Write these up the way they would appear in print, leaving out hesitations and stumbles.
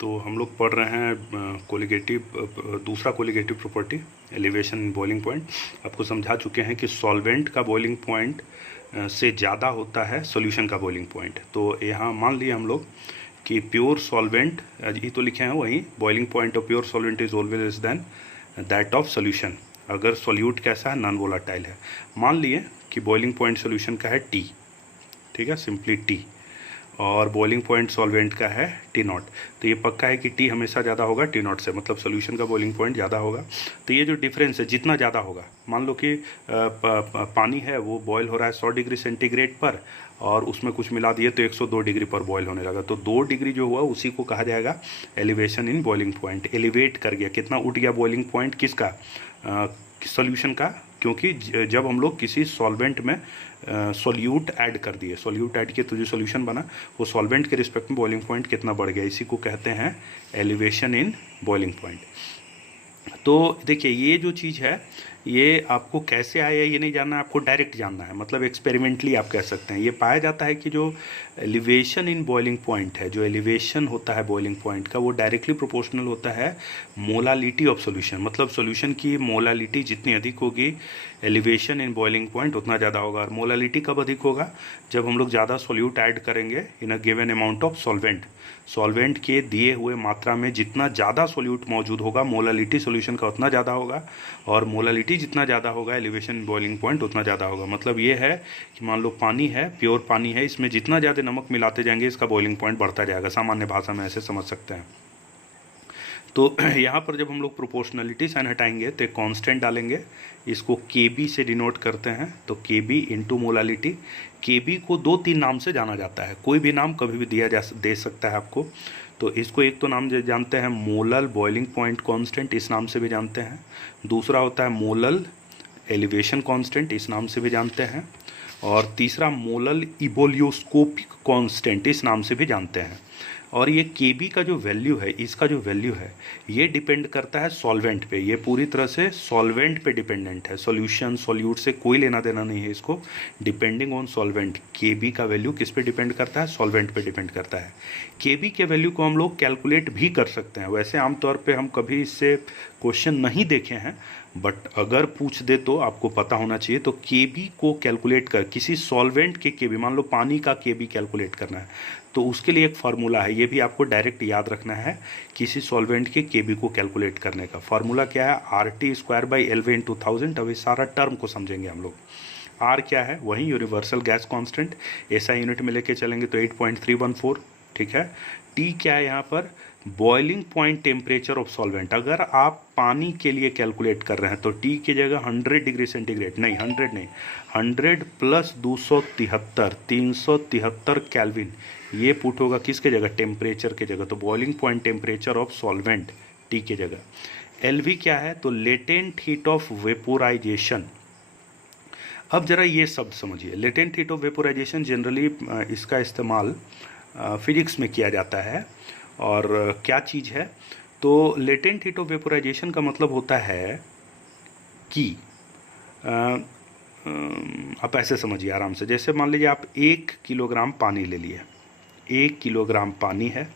तो हम लोग पढ़ रहे हैं दूसरा colligative property, elevation in boiling point. आपको समझा चुके हैं कि सॉल्वेंट का बॉइलिंग पॉइंट से ज़्यादा होता है सॉल्यूशन का बॉइलिंग पॉइंट। तो यहाँ मान लिए हम लोग कि प्योर सॉल्वेंट, ये तो लिखे हैं वहीं, boiling point of pure solvent is always less than that of solution. अगर सॉल्यूट कैसा है, नॉन वोलाटाइल है। मान लिए कि बॉइलिंग पॉइंट सॉल्यूशन का है टी, ठीक है, सिंपली टी, और बॉइलिंग पॉइंट सॉल्वेंट का है टी नॉट। तो ये पक्का है कि टी हमेशा ज़्यादा होगा टी नॉट से, मतलब सॉल्यूशन का बॉइलिंग पॉइंट ज़्यादा होगा। तो ये जो डिफरेंस है जितना ज़्यादा होगा, मान लो कि पानी है वो बॉयल हो रहा है 100 डिग्री सेंटीग्रेड पर, और उसमें कुछ मिला दिए तो 102 डिग्री पर बॉयल होने लगा। तो 2 डिग्री जो हुआ उसी को कहा जाएगा elevation in boiling point. Elevate कर गया, कितना उठ गया बॉइलिंग पॉइंट, किसका, सॉल्यूशन का। क्योंकि जब हम लोग किसी सॉल्वेंट में सॉल्यूट ऐड कर दिए, सॉल्यूट ऐड किए तो जो सॉल्यूशन बना वो सॉल्वेंट के रिस्पेक्ट में बॉइलिंग पॉइंट कितना बढ़ गया, इसी को कहते हैं एलिवेशन इन बॉइलिंग पॉइंट। तो देखिए ये जो चीज़ है ये आपको कैसे आया ये नहीं जानना है, आपको डायरेक्ट जानना है, मतलब एक्सपेरिमेंटली आप कह सकते हैं। ये पाया जाता है कि जो एलिवेशन इन बॉइलिंग पॉइंट है, जो एलिवेशन होता है बॉइलिंग पॉइंट का, वो डायरेक्टली प्रोपोर्शनल होता है मोलालिटी ऑफ सॉल्यूशन। मतलब सॉल्यूशन की मोलालिटी जितनी अधिक होगी एलिवेशन इन बॉइलिंग पॉइंट उतना ज़्यादा होगा। और मोलालिटी कब अधिक होगा, जब हम लोग ज़्यादा सॉल्यूट ऐड करेंगे in a given amount of solvent. Solvent के दिए हुए मात्रा में जितना ज़्यादा सॉल्यूट मौजूद होगा, मोलालिटी सॉल्यूशन का उतना ज़्यादा होगा, और मोलालिटी जितना ज़्यादा होगा एलिवेशन बॉइलिंग पॉइंट उतना ज़्यादा होगा। मतलब ये है कि मान लो पानी है, प्योर पानी है, इसमें जितना ज़्यादा नमक मिलाते जाएंगे इसका बॉइलिंग पॉइंट बढ़ता जाएगा। सामान्य भाषा में ऐसे समझ सकते हैं। तो यहाँ पर जब हम लोग प्रोपोर्शनलिटी साइन हटाएंगे तो एक कांस्टेंट डालेंगे, इसको KB से डिनोट करते हैं। तो KB इंटू मोलालिटी। KB को 2-3 नाम से जाना जाता है, कोई भी नाम कभी भी दे सकता है आपको। तो इसको एक तो नाम जानते हैं मोलल बॉइलिंग पॉइंट कांस्टेंट, इस नाम से भी जानते हैं। दूसरा होता है मोलल एलिवेशन कांस्टेंट, इस नाम से भी जानते हैं। और तीसरा मोलल इबोलियोस्कोपिक कांस्टेंट, इस नाम से भी जानते हैं। और ये KB का जो वैल्यू है, इसका जो वैल्यू है, ये डिपेंड करता है सॉल्वेंट पे। ये पूरी तरह से सॉल्वेंट पे डिपेंडेंट है। सॉल्यूशन सॉल्यूट से कोई लेना देना नहीं है इसको, डिपेंडिंग ऑन सॉल्वेंट। KB का वैल्यू किस पे डिपेंड करता है, सॉल्वेंट पे डिपेंड करता है। KB के वैल्यू को हम लोग कैलकुलेट भी कर सकते हैं। वैसे आमतौर पर हम कभी इससे क्वेश्चन नहीं देखे हैं, बट अगर पूछ दे तो आपको पता होना चाहिए। तो KB को कैलकुलेट कर, किसी सॉल्वेंट के KB, मान लो पानी का KB कैलकुलेट करना है तो उसके लिए एक फार्मूला है, ये भी आपको डायरेक्ट याद रखना है। किसी सॉल्वेंट के KB को कैलकुलेट करने का फार्मूला क्या है, RT²/LV × 1000। अब इस सारा टर्म को समझेंगे हम लोग। R क्या है, वही universal gas constant, SI unit में लेके चलेंगे तो 8.314, ठीक है। T क्या है यहाँ पर, boiling point temperature of solvent. अगर आप पानी के लिए कैलकुलेट कर रहे हैं तो T की जगह 100 डिग्री सेंटीग्रेड नहीं, 100 नहीं, 100 + 273, 373 केल्विन, ये पुट होगा किसके जगह, टेम्परेचर के जगह। तो boiling point temperature of solvent T के जगह। LV क्या है, तो लेटेंट हीट ऑफ वेपोराइजेशन। अब जरा ये शब्द समझिए, latent heat of vaporisation generally इसका इस्तेमाल फिजिक्स में किया जाता है। और क्या चीज़ है, तो लेटेंट हीट ऑफ वेपोराइजेशन का मतलब होता है कि आप ऐसे समझिए आराम से। जैसे मान लीजिए आप 1 किलोग्राम पानी ले लिए, 1 किलोग्राम पानी है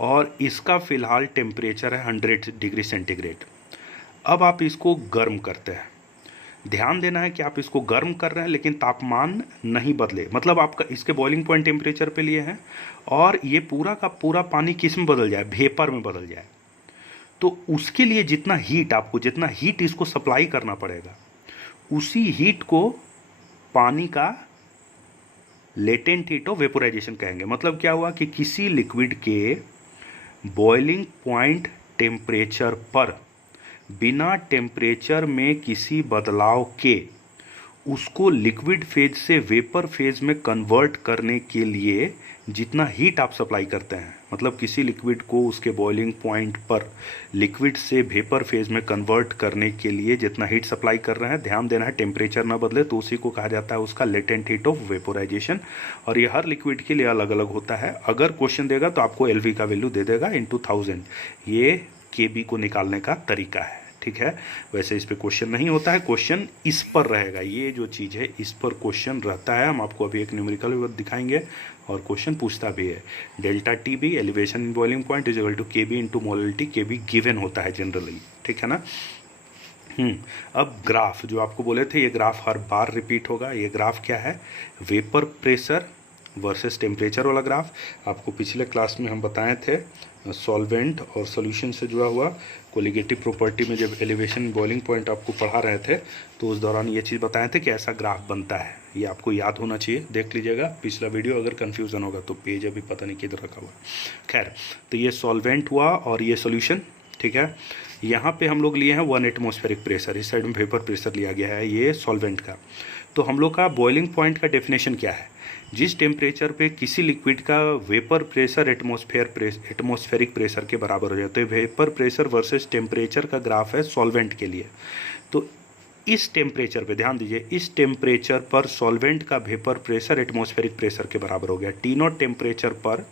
और इसका फ़िलहाल टेम्परेचर है 100 डिग्री सेंटीग्रेड। अब आप इसको गर्म करते हैं। ध्यान देना है कि आप इसको गर्म कर रहे हैं लेकिन तापमान नहीं बदले, मतलब आपका इसके बॉइलिंग पॉइंट टेम्परेचर पे लिए हैं, और ये पूरा का पूरा पानी किस में बदल जाए, वेपर में बदल जाए। तो उसके लिए जितना हीट इसको सप्लाई करना पड़ेगा, उसी हीट को पानी का लेटेंट हीट ऑफ वेपोराइजेशन कहेंगे। मतलब क्या हुआ कि किसी लिक्विड के बॉइलिंग पॉइंट टेम्परेचर पर बिना टेम्परेचर में किसी बदलाव के उसको लिक्विड फेज से वेपर फेज में कन्वर्ट करने के लिए जितना हीट आप सप्लाई करते हैं, मतलब किसी लिक्विड को उसके बॉइलिंग पॉइंट पर लिक्विड से वेपर फेज में कन्वर्ट करने के लिए जितना हीट सप्लाई कर रहे हैं, ध्यान देना है टेम्परेचर ना बदले, तो उसी को कहा जाता है उसका लेटेंट हीट ऑफ वेपोराइजेशन। और ये हर लिक्विड के लिए अलग अलग होता है। अगर क्वेश्चन देगा तो आपको LV का वैल्यू दे देगा × 1000। ये KB को निकालने का तरीका है, ठीक है। वैसे इस पे क्वेश्चन नहीं होता है, क्वेश्चन इस पर रहेगा। ये जो चीज़ है इस पर क्वेश्चन रहता है। हम आपको अभी एक न्यूमेरिकल दिखाएंगे और क्वेश्चन पूछता भी है delta T B elevation in boiling point is equal to K B into molality, K B given होता है जनरली, ठीक है ना। अब ग्राफ जो आपको बोले थे, ये ग्राफ हर बार रिपीट होगा। ये ग्राफ क्या है, वेपर प्रेशर वर्सेस टेम्परेचर वाला ग्राफ। आपको पिछले क्लास में हम बताए थे सॉल्वेंट और सॉल्यूशन से जुड़ा हुआ कोलिगेटिव प्रॉपर्टी में जब एलिवेशन बॉइलिंग पॉइंट आपको पढ़ा रहे थे तो उस दौरान ये चीज़ बताए थे कि ऐसा ग्राफ बनता है। ये आपको याद होना चाहिए, देख लीजिएगा पिछला वीडियो, अगर कन्फ्यूज़न होगा तो पेज अभी पता नहीं किधर रखा हुआ। खैर, तो ये सॉल्वेंट हुआ और ये सॉल्यूशन, ठीक है। यहाँ पे हम लोग लिए हैं 1 एटमॉस्फेरिक प्रेशर, इस साइड में वेपर प्रेशर लिया गया है ये सॉल्वेंट का। तो हम लोग का बॉइलिंग पॉइंट का डेफिनेशन क्या है, जिस टेम्परेचर पे किसी लिक्विड का वेपर प्रेशर एटमॉस्फेरिक प्रेशर के बराबर हो जाए, तो वेपर प्रेशर वर्सेस टेम्परेचर का ग्राफ है सॉल्वेंट के लिए। तो इस टेम्परेचर पे ध्यान दीजिए, इस टेम्परेचर पर सॉल्वेंट का वेपर प्रेशर एटमॉस्फेरिक प्रेशर के बराबर हो गया। T0 टेम्परेचर पर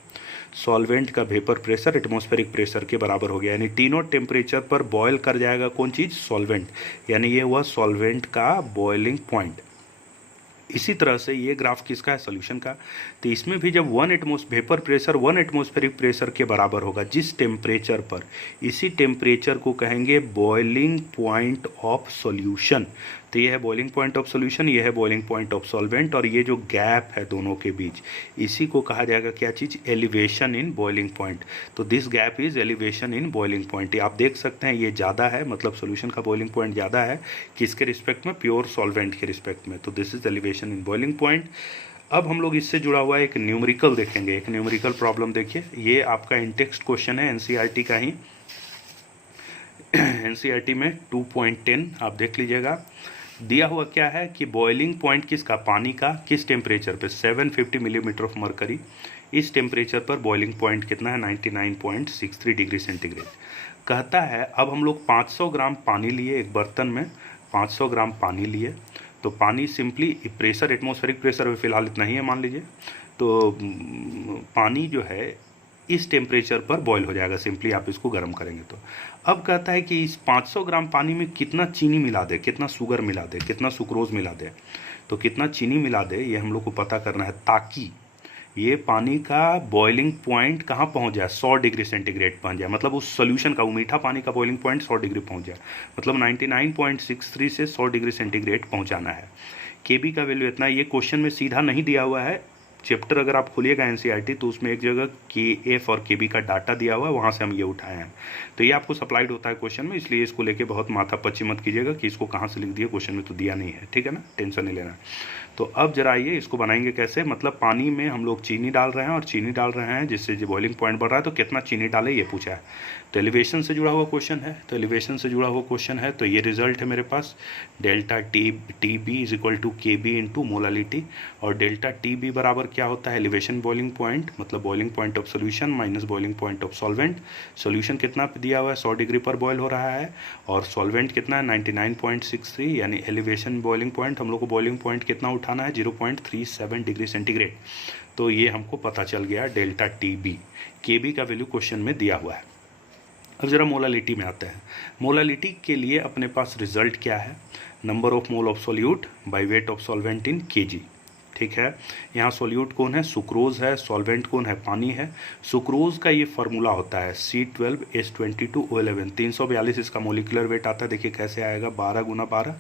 सॉल्वेंट का वेपर प्रेशर एटमॉस्फेरिक प्रेशर के बराबर हो गया, यानी T0 टेम्परेचर पर बॉयल कर जाएगा कौन चीज़, सॉल्वेंट, यानी ये हुआ सॉल्वेंट का बॉइलिंग पॉइंट। इसी तरह से ये ग्राफ किसका है, सॉल्यूशन का। तो इसमें भी जब वेपर प्रेशर 1 एटमॉस्फेरिक प्रेशर के बराबर होगा जिस टेम्परेचर पर, इसी टेम्परेचर को कहेंगे बॉइलिंग पॉइंट ऑफ सॉल्यूशन। तो ये है बॉइलिंग पॉइंट ऑफ सॉल्यूशन, ये है बॉइलिंग पॉइंट ऑफ सॉल्वेंट, और ये जो गैप है दोनों के बीच, इसी को कहा जाएगा क्या चीज़, एलिवेशन इन बॉइलिंग पॉइंट। तो this gap is elevation in boiling point. आप देख सकते हैं ये ज़्यादा है, मतलब सॉल्यूशन का बॉइलिंग पॉइंट ज़्यादा है किसके रिस्पेक्ट में, प्योर सॉल्वेंट के रिस्पेक्ट में। तो this is elevation in boiling point. अब हम लोग इससे जुड़ा हुआ एक न्यूमेरिकल देखेंगे, एक न्यूमेरिकल प्रॉब्लम देखिए। ये आपका इन टेक्स्ट क्वेश्चन है एनसीईआरटी का ही, एनसीईआरटी में 2.10 आप देख लीजिएगा। दिया हुआ क्या है कि बॉइलिंग पॉइंट किसका, पानी का, किस टेम्परेचर पे, 750 मिलीमीटर ऑफ मरकरी। इस टेम्परेचर पर बॉइलिंग पॉइंट कितना है, 99.63 डिग्री सेंटीग्रेड। कहता है अब हम लोग 500 ग्राम पानी लिए, एक बर्तन में 500 ग्राम पानी लिए। तो पानी सिंपली प्रेशर, एटमॉस्फेरिक प्रेशर भी फिलहाल इतना ही है मान लीजिए। तो पानी जो है इस टेम्परेचर पर बॉयल हो जाएगा, सिंपली आप इसको गर्म करेंगे तो। अब कहता है कि इस 500 ग्राम पानी में कितना चीनी मिला दे, कितना शुगर मिला दे, कितना सुक्रोज मिला दे। तो कितना चीनी मिला दे ये हम लोग को पता करना है, ताकि ये पानी का बॉइलिंग पॉइंट कहाँ पहुँच जाए, 100 डिग्री सेंटीग्रेड पहुँच जाए। मतलब उस सोल्यूशन का, वो मीठा पानी का बॉइलिंग पॉइंट 100 डिग्री पहुँच जाए, मतलब 99.63 से 100 डिग्री सेंटीग्रेड पहुँचाना है। केबी का वैल्यू इतना, ये क्वेश्चन में सीधा नहीं दिया हुआ है। चैप्टर अगर आप खोलिएगा एनसीईआरटी तो उसमें एक जगह KF और KB का डाटा दिया हुआ है, वहाँ से हम ये उठाए हैं। तो ये आपको सप्लाइड होता है क्वेश्चन में, इसलिए इसको लेके बहुत माथापच्ची मत कीजिएगा कि इसको कहाँ से लिख दिया, क्वेश्चन में तो दिया नहीं है, ठीक है ना, टेंशन नहीं लेना। तो अब जरा आइए इसको बनाएंगे कैसे। मतलब पानी में हम लोग चीनी डाल रहे हैं और चीनी डाल रहे हैं जिससे जो बॉइलिंग पॉइंट बढ़ रहा है, तो कितना चीनी डाले ये पूछा है। तो एलिवेशन से जुड़ा हुआ क्वेश्चन है, तो एलिवेशन से जुड़ा हुआ क्वेश्चन है, तो ये रिजल्ट है मेरे पास, delta T B is equal to K B into molality. और डेल्टा टी बी बराबर क्या होता है, एलिवेशन बॉइलिंग पॉइंट, मतलब boiling point of solution minus boiling point of solvent. Solution कितना दिया हुआ है, 100 डिग्री पर बॉयल हो रहा है, और सॉल्वेंट कितना है 99.63, यानी एलिवेशन बॉइलिंग पॉइंट, हम लोग को बॉइलिंग पॉइंट कितना उठाना है, 0.37 डिग्री सेंटीग्रेड। तो ये हमको पता चल गया डेल्टा टी बी। के बी का वैल्यू क्वेश्चन में दिया हुआ है। अब जरा मोलालिटी में आते हैं। मोलालिटी के लिए अपने पास रिजल्ट क्या है, number of mole of solute by weight of solvent in KG, ठीक है। यहाँ सोल्यूट कौन है, सुक्रोज है, सॉल्वेंट कौन है, पानी है। सुक्रोज का ये फार्मूला होता है C12H22O11, 342 इसका मोलिकुलर वेट आता है। देखिए कैसे आएगा, 12 गुना 12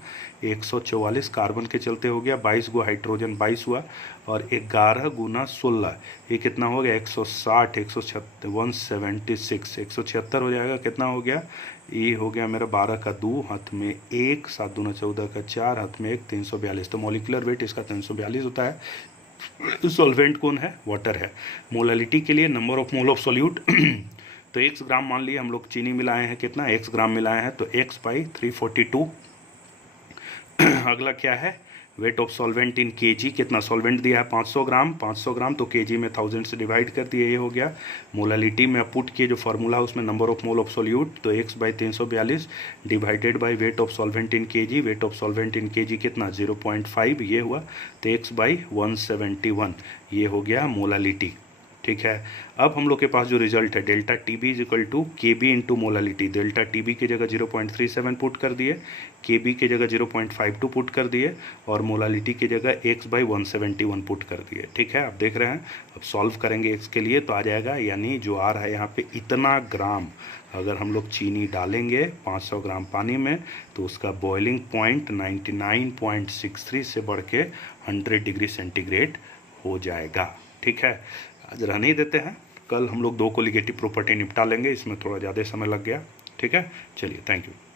144, कार्बन के चलते हो गया, 22 गो हाइड्रोजन 22 हुआ, और 11 गुना 16 ये कितना हो गया, 160, 176, 176 हो जाएगा। कितना हो गया, ये हो गया मेरा 12 का 2, हाथ में 1, 7 दूना 14 का 4, हाथ में 1, 342। तो मोलिकुलर वेट इसका 342 होता है। सॉल्वेंट कौन है, वाटर है। मोलालिटी के लिए number of mole of solute तो x ग्राम मान लिए हम लोग चीनी मिलाए हैं, कितना x ग्राम मिलाए हैं, तो x/342। अगला क्या है, weight of solvent in KG, कितना सॉल्वेंट दिया है 500 ग्राम, 500 ग्राम तो केजी में 1000 से डिवाइड कर दिए, ये हो गया। मोलालिटी में पुट किए जो फार्मूला है उसमें number of mole of solute, तो x/342 divided by weight of solvent in KG, weight of solvent in KG कितना 0.5 ये हुआ, तो x/171 ये हो गया मोलालिटी। ठीक है। अब हम लोग के पास जो रिजल्ट है delta T B is equal to K B into molality, delta T B की जगह 0.37 पुट कर दिए, के बी की जगह 0.52 पुट कर दिए और मोलालिटी की जगह x/171 पुट कर दिए। ठीक है, आप देख रहे हैं। अब सॉल्व करेंगे x के लिए तो आ जाएगा, यानी जो आ रहा है यहाँ पे इतना ग्राम अगर हम लोग चीनी डालेंगे 500 ग्राम पानी में तो उसका बॉइलिंग पॉइंट 99.63 से बढ़ के 100 डिग्री सेंटीग्रेड हो जाएगा। ठीक है, आज रहने ही देते हैं, कल हम लोग 2 कोलिगेटिव प्रॉपर्टी निपटा लेंगे, इसमें थोड़ा ज़्यादा समय लग गया। ठीक है, चलिए, थैंक यू।